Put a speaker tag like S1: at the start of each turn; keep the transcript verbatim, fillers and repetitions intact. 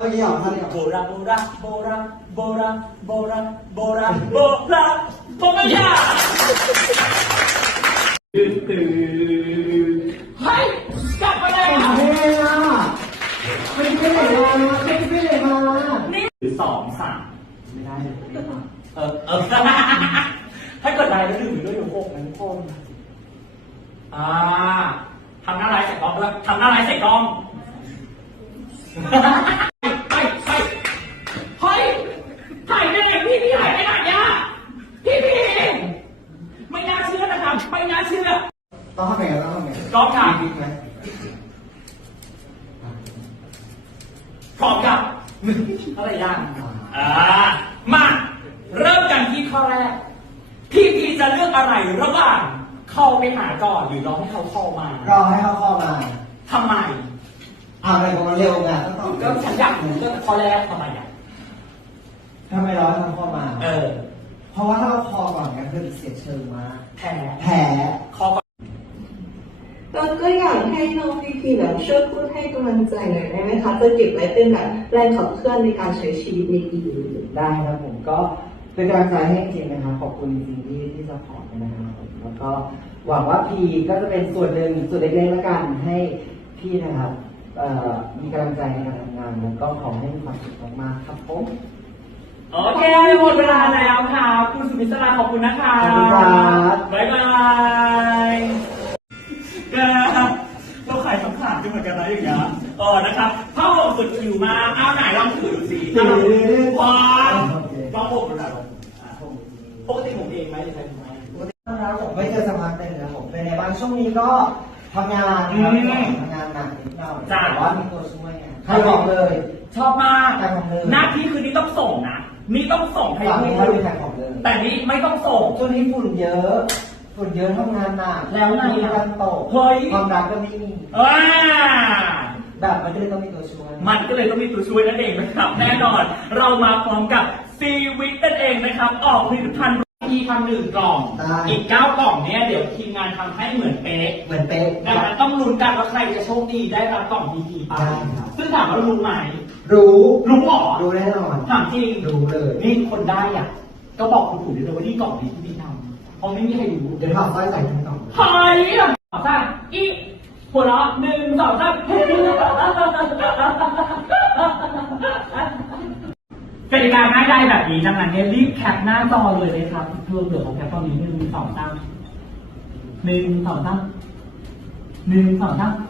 S1: กี้เหรอท่านี้เหรอ
S2: โบราโบราโบราโบราโบราโบราโบราโบราตื่นตื่นเฮ้ยกลับมาแล้ว
S1: เฮ้ยอ่ะไม่ได้ไปไหนมาไม่ได้ไปไหนมา
S2: นี่หรือสองสาม
S1: ไม่ได้เลย
S2: เออเออถ้าเกิดได้แล้วดื่มด้วยเดี๋ยวหกนะทุกคนอ่าทำหน้าไลฟ์ใส่กล้องด้วยทำหน้าไลฟ์ใส่กล้องไปไปเฮ้ยถ่ายได้ไงพี่พี่ถ่ายไม่ได้เนี่ยพี่พี่ไม่น่าเชื่อนะครับไม่น่าเชื่อ
S1: ต้องทำไงต้องทำไง
S2: กล้องถ่ายพร้อมกับอะไรย่างอ่ามาเริ่มกันที่ข้อแรกพี่พีจะเลือกอะไรระหว่างเข้าไปหาก่อนหรือรอให้เขาเข้ามาร
S1: อให้เขาเข้ามา
S2: ทำไม
S1: อะไรของมันเร็วไง
S2: ก็ฉันอยากรู้ก็ข้อแรกทำไมอ่ะ
S1: ทำไมรอให้เขาเข้ามา
S2: เออ
S1: เพราะว่าถ้าเราคอก่อนกันคือเสียเชิงมา
S2: แพ้
S1: แพ้
S2: คอก่อน
S3: เราก็อยากให้น้องพีพีแบบช่วยพูดให้กำลังใจหน่อยได้ไหมคะจะเก็บไว้เป็นแบบแรงขับเคลื่อนในการใช้ชีวิตในปีนี้
S1: ได้ครับผมก็เป็นกำลังใจให้จริงนะครับขอบคุณจริงที่ที่ซัพพอร์ตนะครับผมแล้วก็หวังว่าพีก็จะเป็นส่วนหนึ่งส่วนเล็กๆแล้วกันให้พี่นะครับมีกำลังใจในการทำงานแล้วก็ขอให้มีความสุขมากๆครับผม
S2: โอเคหมดเวลาแล้วค่ะคุณสุมิตราขอบคุณนะคะ
S1: ขอบคุณครับ
S2: บ๊ายบายเราขายคำถามด้วยเหมือนกันนะอย่างเงี้ยเออนะครับผ้าห่มสุดผิวมาเอาไหนลองถือดูสิพอลองห่มดูหน่อยปกติผมเองไหมหรือใครผมไหม
S1: ปกติแล้วผมไม่เจอสมาร์ทเลยนะผมเป็นในบางช่วงนี้ก็ทำงานครับทำงานหนักนิดหน่อยแต่ว่ามีตัวช่วยไงใครบอกเลย
S2: ชอบมากหน้าที่คือนี่ต้องส่งนะนี่ต้องส่งให้
S1: พี่ดู
S2: แต่นี่ไม่ต้องส่ง
S1: ช่วงนี้ฝุ่นเยอะฝุ่นเยอะทำงานหนัก
S2: แล้วไง
S1: มีการตก
S2: เฮ้ย
S1: ความรักก็ไม่มีแบบมันก็เลยต้องมีตัวช่วย
S2: มันก็เลยต้องมีตัวช่วยนั่นเองนะครับแน่นอนเรามาพร้อมกับซีวิตนั่นเองนะครับออกผลิตภัณฑ์ทีทำหนึ่งกล่องอีกเก้ากล่องเนี้ยเดี๋ยวทีมงานทำให้เหมือนเป๊ะ
S1: เหมือนเป๊ะ
S2: ดังนั้นต้องลุ้นกันว่าใครจะโชคดีได้รับกล่องทีทีไปซึ่งถามว่ารู้ไหม
S1: รู้
S2: รู้หรอ
S1: รู้แน่นอน
S2: ถามจริง
S1: รู้เลย
S2: นี่คนได้อ่ะก็บอกคุณปู่ได้เลยว่านี่กล่องนี้ที่พี่ทำเพราะไม่มีใครรู้
S1: เดี๋ยวถอดสร้อยใส่ทั้งกล่อง
S2: เฮ้ยสองสามอีหัวเราะหนึ่งสองสามกติกาง่ายได้แบบนี้ดังนั้นเนี่ยรีบแคปหน้าจอเลยนะครับเพื่อเหลือของแคปตอนนี้หนึ่งสองสามหนึ่งสองสามหนึ่งสองสาม